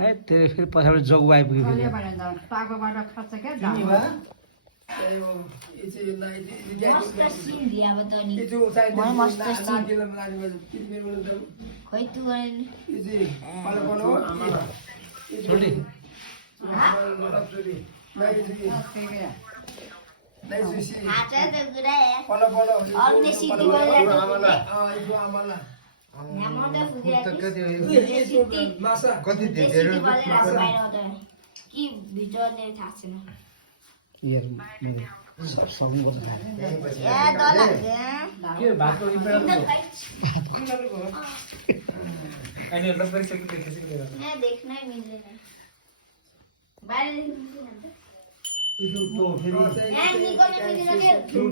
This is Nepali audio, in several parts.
है तेरे फिर पछाडि जग्गु आइपुग्यो फेरि। टाकोबाट खर्च क्या मस्त सिन दिया अब त नि मस्त सिन खोइ तु गरेन छोडी हाचा त गुरा अन्य सिटी बोलेको यहाँ त कति धेरै कि भिडियो नै थाहा छैन यार मैले सब सबै गर्न थाले। ए दल के भातको रिपेयर अनि ल गरिसक्यो त्यसैले यहाँ देख्नै मिल्दैन बाहिर देख्न मिल्दैन यहाँ निकाल्न मिल्दैन के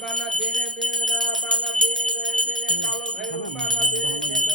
बाना बेरे बेरा बाना बेरे बेरे कालो भैरव बाना बेरे छेतो